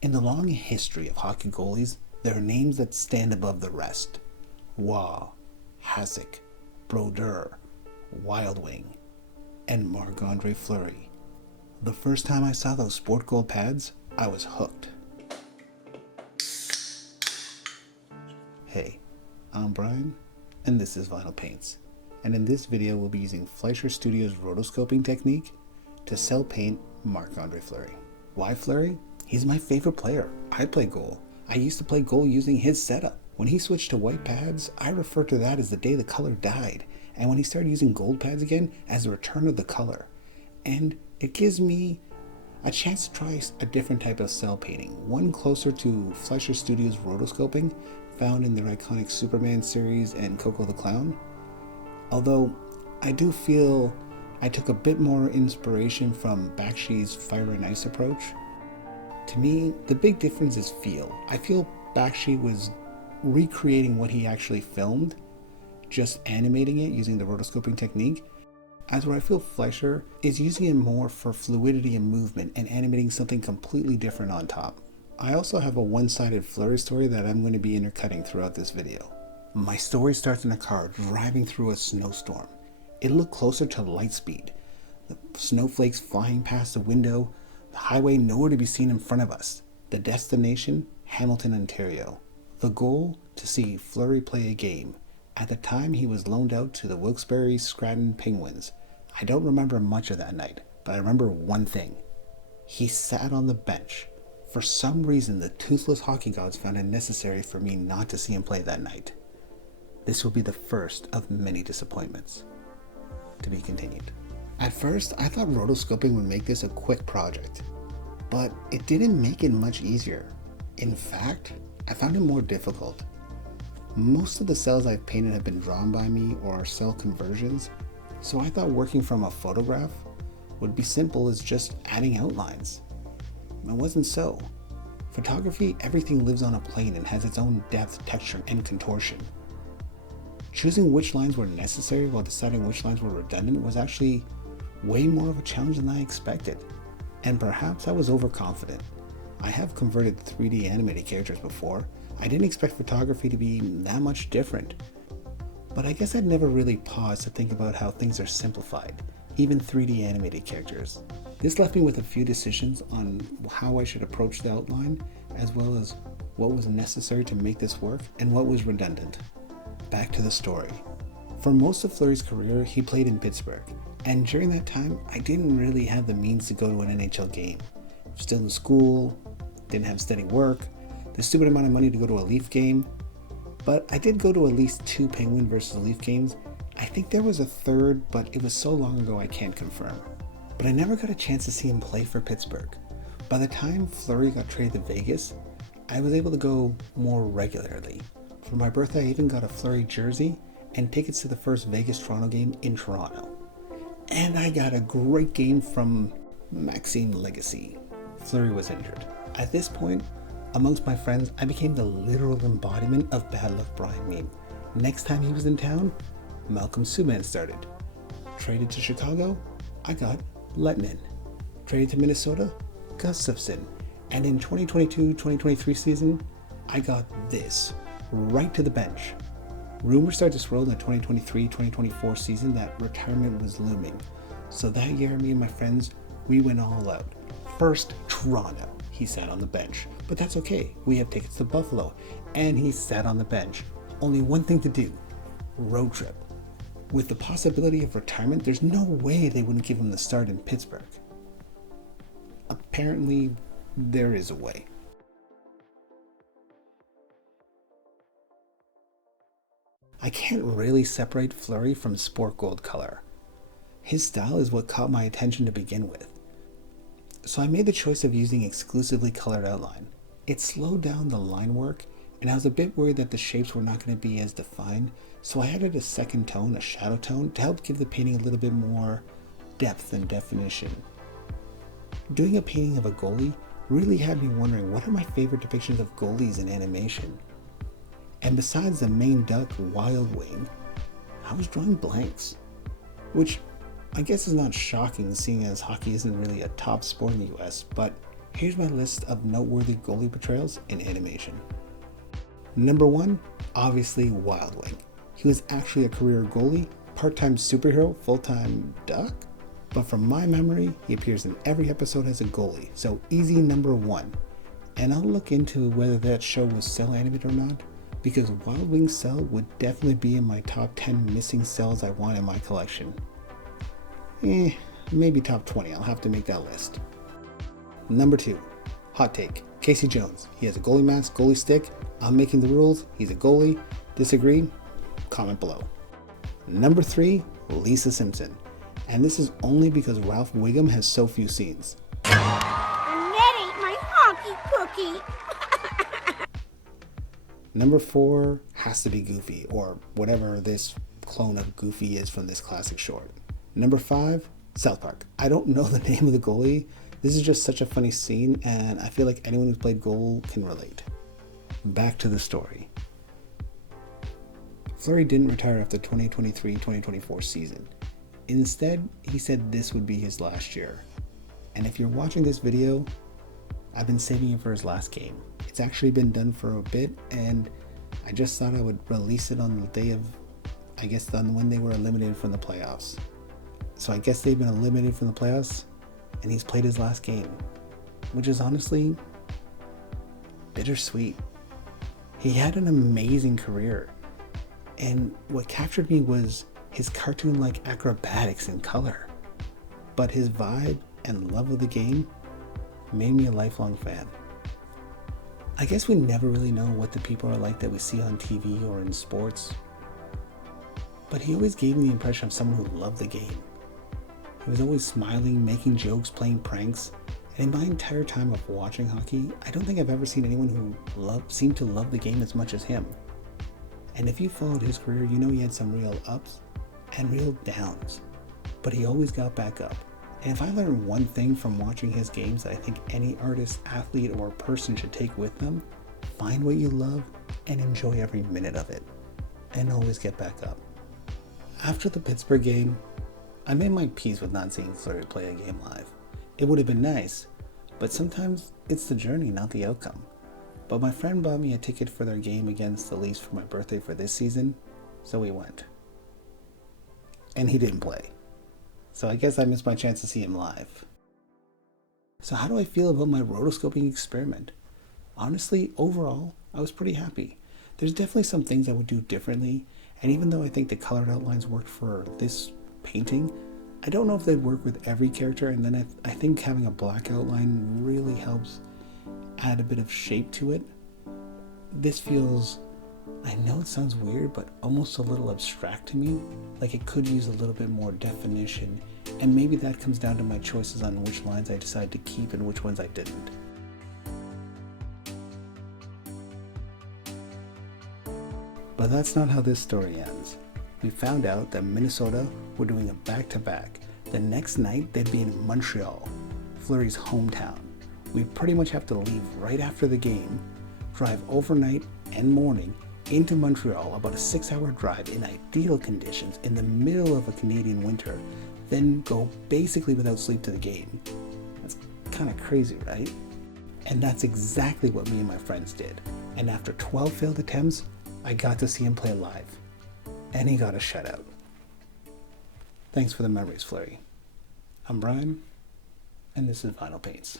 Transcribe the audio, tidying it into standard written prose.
In the long history of hockey goalies, there are names that stand above the rest. Waugh, Hasek, Brodeur, Wild Wing, and Marc Andre Fleury. The first time I saw those sport gold pads, I was hooked. Hey, I'm Brian, and this is Vinyl Paints. And in this video, we'll be using Fleischer Studios' rotoscoping technique to cel paint Marc Andre Fleury. Why Fleury? He's my favorite player. I play goal. I used to play goal using his setup. When he switched to white pads, I refer to that as the day the color died. And when he started using gold pads again, as the return of the color. And it gives me a chance to try a different type of cel painting, one closer to Fleischer Studios' rotoscoping, found in their iconic Superman series and Coco the Clown. Although I do feel I took a bit more inspiration from Bakshi's Fire and Ice approach. To me, the big difference is feel. I feel Bakshi was recreating what he actually filmed, just animating it using the rotoscoping technique, as where I feel Fleischer is using it more for fluidity and movement and animating something completely different on top. I also have a one-sided Fleury story that I'm going to be intercutting throughout this video. My story starts in a car driving through a snowstorm. It looked closer to light speed. The snowflakes flying past the window, the highway nowhere to be seen in front of us. The destination, Hamilton, Ontario. The goal, to see Fleury play a game. At the time, he was loaned out to the Wilkes-Barre Scranton Penguins. I don't remember much of that night, but I remember one thing. He sat on the bench. For some reason, the toothless hockey gods found it necessary for me not to see him play that night. This will be the first of many disappointments. To be continued. At first, I thought rotoscoping would make this a quick project, but it didn't make it much easier. In fact, I found it more difficult. Most of the cells I've painted have been drawn by me or cel conversions, so I thought working from a photograph would be simple as just adding outlines. It wasn't so. Photography, everything lives on a plane and has its own depth, texture, and contortion. Choosing which lines were necessary while deciding which lines were redundant was actually way more of a challenge than I expected. And perhaps I was overconfident. I have converted 3D animated characters before. I didn't expect photography to be that much different. But I guess I'd never really paused to think about how things are simplified, even 3D animated characters. This left me with a few decisions on how I should approach the outline, as well as what was necessary to make this work and what was redundant. Back to the story. For most of Fleury's career, he played in Pittsburgh, and during that time, I didn't really have the means to go to an NHL game. Still in school, didn't have steady work, the stupid amount of money to go to a Leaf game, but I did go to at least 2 Penguin versus Leaf games. I think there was a third, but it was so long ago I can't confirm. But I never got a chance to see him play for Pittsburgh. By the time Fleury got traded to Vegas, I was able to go more regularly. For my birthday, I even got a Fleury jersey and tickets to the first Vegas-Toronto game in Toronto. And I got a great game from Maxime Legacy. Fleury was injured. At this point, amongst my friends, I became the literal embodiment of Bad Luck Brian meme. Next time he was in town, Malcolm Subban started. Traded to Chicago, I got Lettinen. Traded to Minnesota, Gustafsson. And in 2022-2023 season, I got this. Right to the bench. Rumors started to swirl in the 2023-2024 season that retirement was looming. So that year, me and my friends, we went all out. First, Toronto. He sat on the bench. But that's okay. We have tickets to Buffalo. And he sat on the bench. Only one thing to do. Road trip. With the possibility of retirement, there's no way they wouldn't give him the start in Pittsburgh. Apparently, there is a way. I can't really separate Fleury from sport gold color. His style is what caught my attention to begin with. So I made the choice of using exclusively colored outline. It slowed down the line work, and I was a bit worried that the shapes were not going to be as defined, so I added a second tone, a shadow tone, to help give the painting a little bit more depth and definition. Doing a painting of a goalie really had me wondering what are my favorite depictions of goalies in animation. And besides the main duck, Wild Wing, I was drawing blanks, which I guess is not shocking seeing as hockey isn't really a top sport in the US, but Here's my list of noteworthy goalie portrayals in animation. Number 1, obviously Wildwing. He was actually a career goalie, part-time superhero, full-time duck? But from my memory, he appears in every episode as a goalie, so easy number 1. And I'll look into whether that show was cel animated or not, because Wildwing Cel would definitely be in my top 10 missing cels I want in my collection. Maybe top 20, I'll have to make that list. Number 2, hot take, Casey Jones. He has a goalie mask, goalie stick. I'm making the rules, he's a goalie. Disagree? Comment below. Number 3, Lisa Simpson. And this is only because Ralph Wiggum has so few scenes. And that ain't my honky cookie. Number 4 has to be Goofy, or whatever this clone of Goofy is from this classic short. Number 5, South Park. I don't know the name of the goalie. This is just such a funny scene, and I feel like anyone who's played goal can relate. Back to the story. Fleury didn't retire after the 2023-2024 season. Instead, he said this would be his last year. And if you're watching this video, I've been saving it for his last game. It's actually been done for a bit, and I just thought I would release it on the day of, on when they were eliminated from the playoffs. So I guess they've been eliminated from the playoffs, and he's played his last game, which is honestly bittersweet. He had an amazing career, and what captured me was his cartoon-like acrobatics and color. But his vibe and love of the game made me a lifelong fan. I guess we never really know what the people are like that we see on TV or in sports, but he always gave me the impression of someone who loved the game. He was always smiling, making jokes, playing pranks, and in my entire time of watching hockey, I don't think I've ever seen anyone who seemed to love the game as much as him. And if you followed his career, you know he had some real ups and real downs, but he always got back up. And if I learned one thing from watching his games that I think any artist, athlete, or person should take with them, find what you love and enjoy every minute of it, and always get back up. After the Pittsburgh game, I made my peace with not seeing Fleury play a game live. It would have been nice, but sometimes it's the journey, not the outcome. But my friend bought me a ticket for their game against the Leafs for my birthday for this season, so we went. And he didn't play. So I guess I missed my chance to see him live. So how do I feel about my rotoscoping experiment? Honestly, overall, I was pretty happy. There's definitely some things I would do differently, and even though I think the colored outlines worked for this painting, I don't know if they'd work with every character, and then I think having a black outline really helps add a bit of shape to it. This feels, I know it sounds weird, but almost a little abstract to me, like it could use a little bit more definition, and maybe that comes down to my choices on which lines I decide to keep and which ones I didn't. But that's not how this story ends. We found out that Minnesota were doing a back-to-back. The next night, they'd be in Montreal, Fleury's hometown. We'd pretty much have to leave right after the game, drive overnight and morning into Montreal, about a 6-hour drive in ideal conditions in the middle of a Canadian winter, then go basically without sleep to the game. That's kind of crazy, right? And that's exactly what me and my friends did. And after 12 failed attempts, I got to see him play live. And he got a shutout. Thanks for the memories, Fleury. I'm Brian, and this is Vinyl Paints.